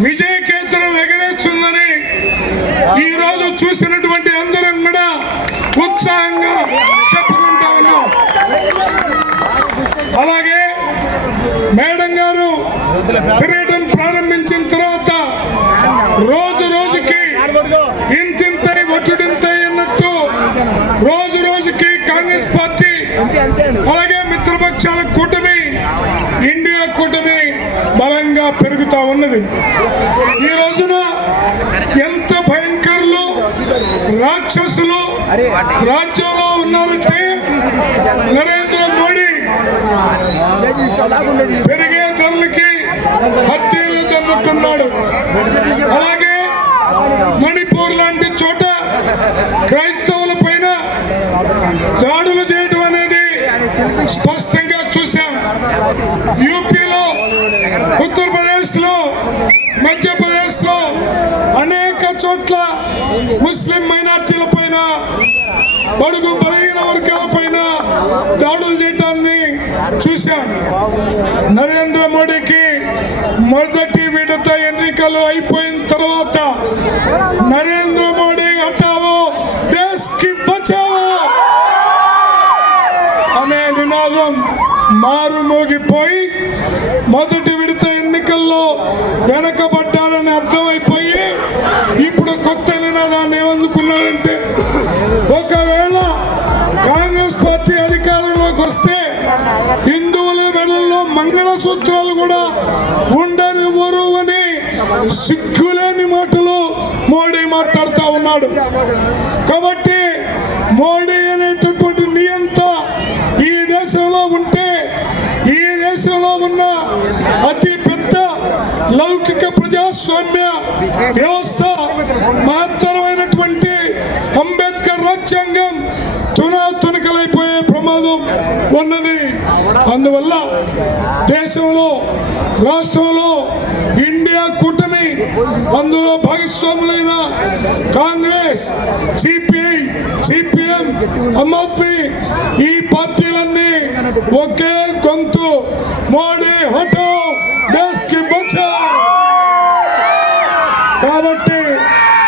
విజయకేతనం ఎగరేస్తుందని ఈరోజు చూసినటువంటి అందరం కూడా ఉత్సాహంగా చెప్పుకుంటా ఉన్నాం. అలాగే మేడం గారు తిరగడం ప్రారంభించిన తర్వాత రోజు రోజుకి ఇంతింతై ఒట్టుడింతై అన్నట్టు రోజు రోజుకి కాంగ్రెస్ పార్టీ అలాగే మిత్రపక్షాల కూటమి ఇండియా కూటమి బలంగా పెరుగుతా ఉన్నది. ఈ రోజున ఎంత భయంకరులు రాక్షసులు రాజ్యంలో ఉన్నారంటే నరేంద్ర మోడీ పెరిగే ధరలకి హత్యలు జరుగుతున్నాడు. అలాగే మణిపూర్ లాంటి చోట క్రైస్తవుల పైన దాడులు చేయడం అనేది స్పష్టంగా చూశాం. యూపీలో, ఉత్తరప్రదేశ్ లో, మధ్యప్రదేశ్ లో అనేక చోట్ల ముస్లిం మైనార్టీల పైన, బడుగు బలహీన వర్గాల పైన దాడులు చేయడాన్ని చూశాం. నరేంద్ర మోడీకి మొదటి విడత ఎన్నికలు అయిపోయిన తర్వాత నరేంద్ర మోడీ హటావో దేశ్ కి బచావో అనే నినాదం మారుమోగిపోయి మొదటి విడత ఎన్నికల్లో వెనకబడ్డారని అర్థమైపోయి ఇప్పుడు కొత్త నినాదాన్ని ఏమనుకున్నారంటే, ఒకవేళ కాంగ్రెస్ పార్టీ అధికారంలోకి వస్తే హిందువుల మెడల్లో మంగళసూత్రాలు కూడా ఉండనివ్వరు అని సిగ్గులేని మాటలు మోడీ మాట్లాడుతూ ఉన్నాడు. కాబట్టి మోడీ అనేటటువంటి నియంత ఈ దేశంలో ఉంటే, ఈ దేశంలో ఉన్న అతి పెద్ద లౌకిక ప్రజాస్వామ్య వ్యవస్థ మహత్తరమైనటువంటి అంబేద్కర్ రాజ్యాంగం తునాతునకలైపోయే ప్రమాదం ఉన్నది. అందువల్ల దేశంలో, రాష్ట్రంలో ఇండియా కూటమి, అందులో భాగస్వాములైన కాంగ్రెస్, సిపిఐ, సిపిఎం, ఆమ్ ఆద్మీ ఈ పార్టీలన్నీ ఒకే గొంతు మోడీ హటో దేశ్ కి బచావో. కాబట్టి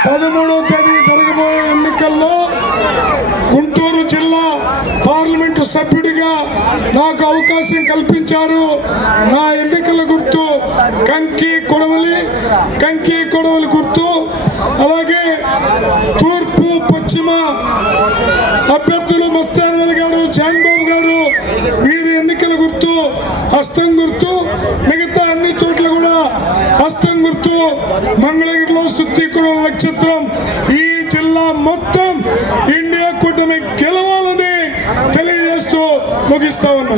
13వ తేదీ జరగబోయే ఎన్నికల్లో గుంటూరు జిల్లా పార్లమెంటు సభ్యుడిగా నాకు అవకాశం కల్పించారు. నా ఎన్నికల గుర్తు కంకి కొడవలి గుర్తు. అలాగే తూర్పు పశ్చిమ అభ్యర్థులు మస్తాన్ వలి గారు, జాన్బాబు గారు, వీరి ఎన్నికల గుర్తు హస్తం గుర్తు. మిగతా అన్ని చోట్ల కూడా హస్తం గుర్తు. మంగళగిరిలో సుత్తికుడం నక్షత్రం. ఈ జిల్లా మొత్తం ఇండియా కూటమి గెలవాలని తెలియజేస్తూ ముగిస్తా ఉన్నా.